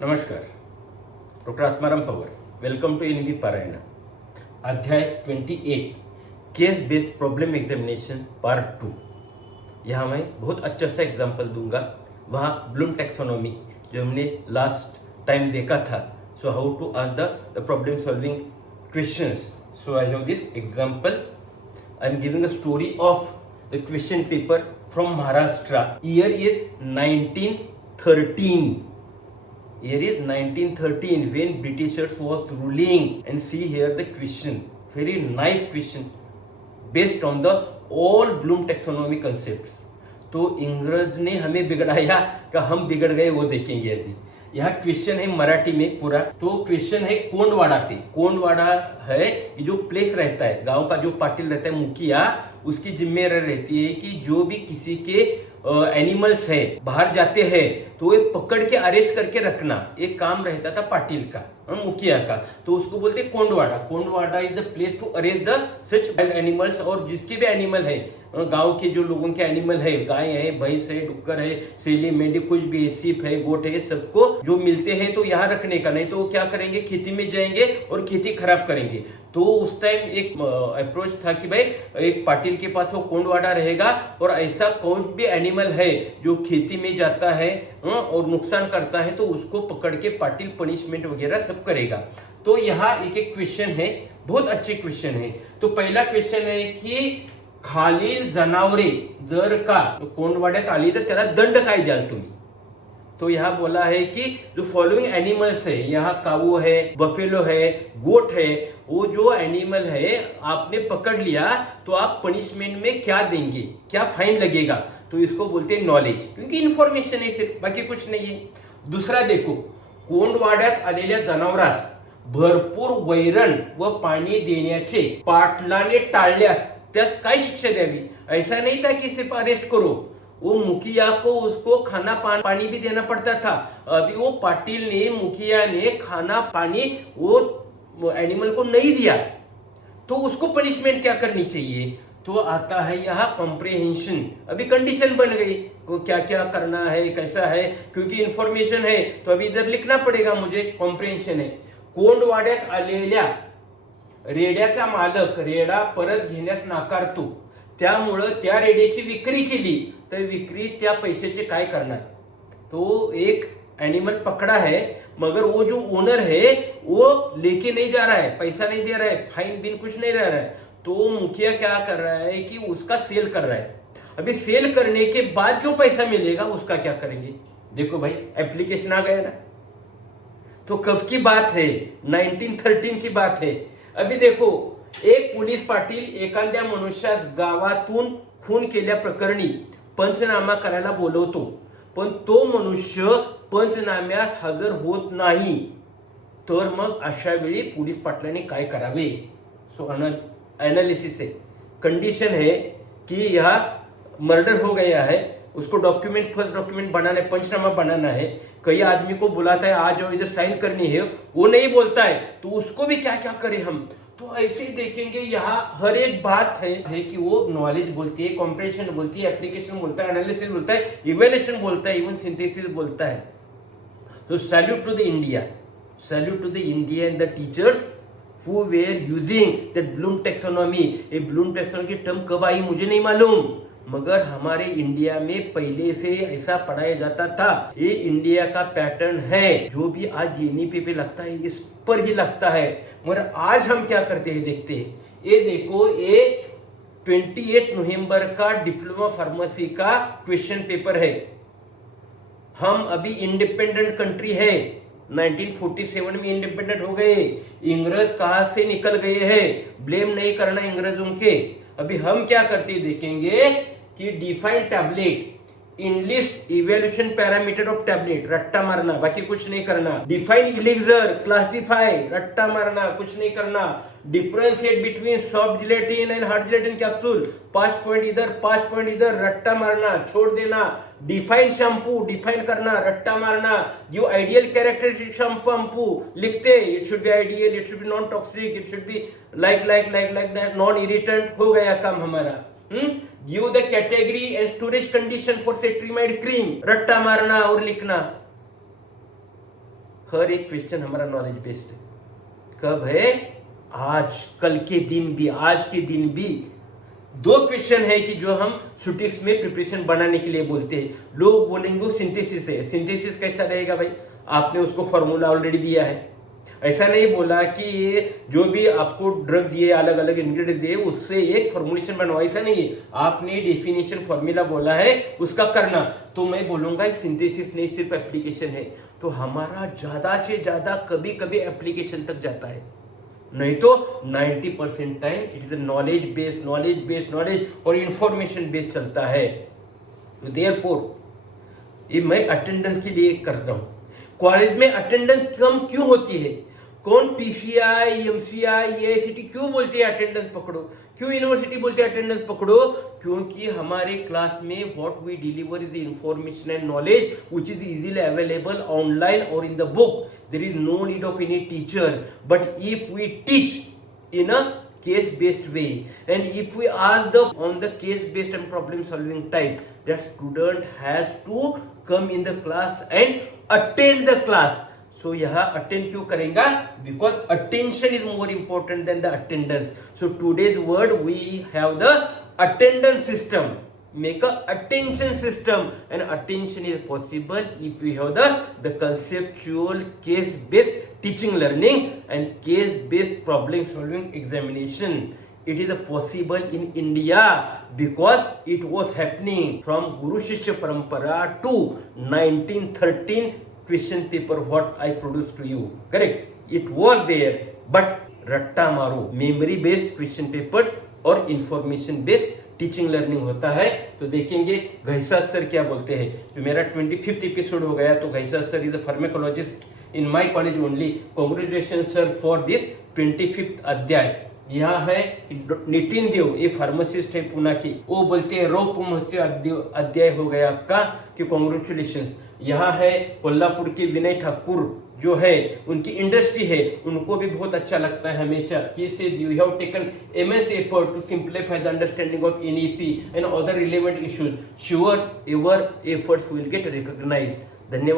नमस्कार, doctor Atmaram Pawar. Welcome to NB Parayan. अध्याय 28 case based problem examination part 2। यहाँ मैं बहुत अच्छा सा एग्जाम्पल दूंगा। वहाँ ब्लूम टैक्सोनॉमी जो हमने लास्ट टाइम देखा था, so how to ask the problem solving questions. So I have this example. I am giving a story of the question paper from Maharashtra. Year is 1913. Year is 1913 when Britishers was ruling. And see here the question, very nice question based on the all Bloom taxonomy concepts. तो इंग्रज ने हमें बिगड़ाया कि हम बिगड़ गए, वो देखेंगे अभी। यह क्वेश्चन है मराठी में पूरा। तो क्वेश्चन है कोंडवाड़ा पे। कोंडवाड़ा है जो प्लेस रहता है, गांव का जो पाटिल रहता है, मुखिया, उसकी जिम्मेदारी रहती है कि जो भी किसी के एनिमल्स है बाहर जाते हैं तो ये पकड़ के अरेस्ट करके रखना, एक काम रहता था पाटिल का, मुखिया का। तो उसको बोलते कोंडवाड़ा। कोंडवाड़ा is the place to arrest the such wild animals. और जिसके भी एनिमल है, गांव के जो लोगों के एनिमल है, गाय है, भैंस है, डुक्कर है, सेली, मेंढी, कुछ भी है, सीप है, गोट है, सबको जो मिलते हैं तो यहाँ रखने का। नहीं तो वो क्या करेंगे, खेती में जाएंगे और खेती खराब करेंगे। तो उस टाइम एक अप्रोच था कि भाई एक पाटिल के पास वो कोंडवाड़ा रहेगा और ऐसा कोई भी एनिमल है जो खेती में जाता है और नुकसान करता है तो उसको पकड़ के पाटिल पनिशमेंट वगैरह सब करेगा। तो यहाँ एक एक क्वेश्चन है, बहुत अच्छे क्वेश्चन है। तो पहला क्वेश्चन है कि खालील जनावरे जर का कोंडवाड्यात आली तर त्याला दंड काय द्याल तुम्ही। तो यहाँ बोला है कि जो फॉलोइंग एनिमल्स है, यहाँ काऊ है, बफेलो है, गोट है, वो जो एनिमल है आपने पकड़ लिया तो आप पनिशमेंट में क्या देंगे, क्या फाइन लगेगा। तो इसको बोलते हैं नॉलेज, क्योंकि इन्फॉर्मेशन है सिर्फ, बाकी कुछ नहीं है। दूसरा देखो, कोंडवाड्यात आलेल्या जनावरास भरपूर वैरण व पाणी देण्याचे पाटलाने टाळल्यास त्यास काय शिक्षा द्यावी। ऐसा नहीं था कि सिर्फ अरेस्ट करो, वो मुखिया को उसको खाना पानी भी देना पड़ता था। अभी वो पाटिल ने, मुखिया ने खाना पानी वो एनिमल को नहीं दिया तो उसको पनिशमेंट क्या करनी चाहिए। तो आता है यहाँ कॉम्प्रिहेंशन। अभी कंडीशन बन गई को क्या क्या करना है, कैसा है, क्योंकि इंफॉर्मेशन है तो अभी इधर लिखना पड़ेगा मुझे। कॉम्प्रिहेंशन है, कोंडवाड्यात आलेल्या रेड्याचा मालक रेडा परत घेण्यास नाकारतो, त्यामुळं त्या रेड्याची विक्री केली तर विक्री त्या पैशाचे काय करणार। तो एक एनिमल पकड़ा है मगर वो जो ओनर है वो लेके नहीं जा रहा है, पैसा नहीं दे रहा है, फाइन बिन कुछ नहीं रह रहा है। तो मुखिया क्या कर रहा है कि उसका सेल कर रहा है। अभी सेल करने के बाद जो पैसा मिलेगा उसका क्या करेंगे। देखो भाई, एप्लीकेशन आ गया ना। तो कब की बात है, 1913 की बात है। अभी देखो, एक पोलीस पाटील एखाद्या मनुष्यास गावातून खून केल्या प्रकरणी पंचनामा करायला बोलवतो, पण तो मनुष्य पंचनाम्यास हजर होत नाही, तर मग अशा वेळी पोलीस पाटलाने काय करावे। सो एनालिसिस है, कंडीशन है कि यह मर्डर हो गया है, उसको डॉक्यूमेंट, फर्स्ट डॉक्यूमेंट बनाना है, पंचनामा बनाना है। कई आदमी को बुलाता है, आ जाओ इधर साइन करनी है, वो नहीं बोलता है तो उसको भी क्या क्या करें हम। तो ऐसे ही देखेंगे यहाँ हर एक बात है कि वो नॉलेज बोलती है, कॉम्प्रिहेंशन बोलती है, एप्लीकेशन बोलता है, एनालिसिस बोलता है, इवैल्यूएशन बोलता है, इवन सिंथेसिस बोलता है। तो salute to the India, salute to the India and the teachers who were using that Bloom taxonomy। ये ब्लूम टैक्सोनॉमी की टर्म कब आई मुझे नहीं मालूम, मगर हमारे इंडिया में पहले से ऐसा पढ़ाया जाता था। ये इंडिया का पैटर्न है, जो भी आज एनईपी पे लगता है इस पर ही लगता है। मगर आज हम क्या करते हैं देखते हैं। ये देखो, ये 28 नवंबर का डिप्लोमा फार्मेसी का क्वेश्चन पेपर है। हम अभी इंडिपेंडेंट कंट्री है, 1947 में इंडिपेंडेंट हो गए। इंग्रज कहां से निकल गए हैं, ब्लेम नहीं करना इंग्रजों के। अभी हम क्या करते देखेंगे कि define tablet, enlist evaluation parameter of tablet, रट्टा मारना, बाकी कुछ नहीं करना। डिफाइन इलेक्सर, क्लासिफाई, रट्टा मारना, कुछ नहीं करना। Differentiate between soft gelatin and hard gelatin capsule, 5 point इधर 5 पॉइंट इधर, रट्टा मारना, छोड़ देना। डिफाइन शैम्पू, डिफाइन करना, रट्टा मारना। जो आइडियल कैरेक्टरिस्टिक शैम्पू लिखते, it should be ideal, it should be non toxic, it should be like that, non irritant. हो गया काम हमारा। Give the category and storage condition for cetrimide cream, रट्टा मारना और लिखना। हर एक क्वेश्चन हमारा नॉलेज बेस्ड है। कब है? आज, कल के दिन भी, आज के दिन भी। 2 क्वेश्चन है कि जो हम सुटिक्स में प्रिपरेशन बनाने के लिए बोलते हैं। लोग बोलेंगे वो सिंथेसिस है। सिंथेसिस कैसा रहेगा भाई? आपने उसको फॉर्मूला ऑलरेडी दिया है। ऐसा नहीं बोला कि ये जो भी आपको ड्रग दिए, अलग अलग इंग्रेडिएंट दिए, उससे एक फॉर्मुलेशन बनवा, ऐसा नहीं है। आपने डेफिनेशन फॉर्मूला बोला है उसका करना, तो मैं बोलूंगा सिंथेसिस नहीं, सिर्फ एप्लीकेशन है। तो हमारा ज्यादा से ज्यादा कभी कभी एप्लीकेशन तक जाता है, नहीं तो 90% time it is knowledge based knowledge और इंफॉर्मेशन बेस्ड चलता है। तो देयरफॉर ये मैं अटेंडेंस के लिए कर रहा हूं। कॉलेज में अटेंडेंस कम क्यों होती है? कौन पीसीआई, एमसीआई, एआईसीटी क्यों बोलते हैं अटेंडेंस पकड़ो? क्यों यूनिवर्सिटी बोलते हैं अटेंडेंस पकड़ो? क्योंकि हमारे क्लास में what we deliver is information and knowledge which is easily available online और in the book. There is no need of any teacher. But if we teach in a case-based way, and if we ask them on the case-based and problem-solving type, that student has to come in the class and attend the class. So यहाँ attend क्यों करेगा? Because attention is more important than the attendance. So today's word we have the attendance system. Make a attention system, and attention is possible if we have the conceptual case-based teaching learning and case-based problem-solving examination. It is possible in India because it was happening from Guru Shishya Parampara to 1913 question paper what I produced to you. Correct? It was there, but रट्टा मारो, memory based question papers और information based teaching learning होता है। तो देखेंगे घैसा sir क्या बोलते हैं। जो मेरा 25th एपिसोड हो गया, तो Ghaisa sir is a pharmacologist in my college only. Congratulation sir for this 25th अध्याय। यहाँ है नितिन देव, ये फार्मासिस्ट है पुणे की, वो बोलते हैं रोपमोहत्य अध्याय हो गया आपका, कि कांग्रेचुलेशन। यहाँ है कोल्हापुर के विनय ठाकुर जो है, उनकी इंडस्ट्री है, उनको भी बहुत अच्छा लगता है हमेशा। He said you have taken immense effort to simplify the understanding of NEP and other relevant issues. Sure, your efforts will get recognized. धन्यवाद।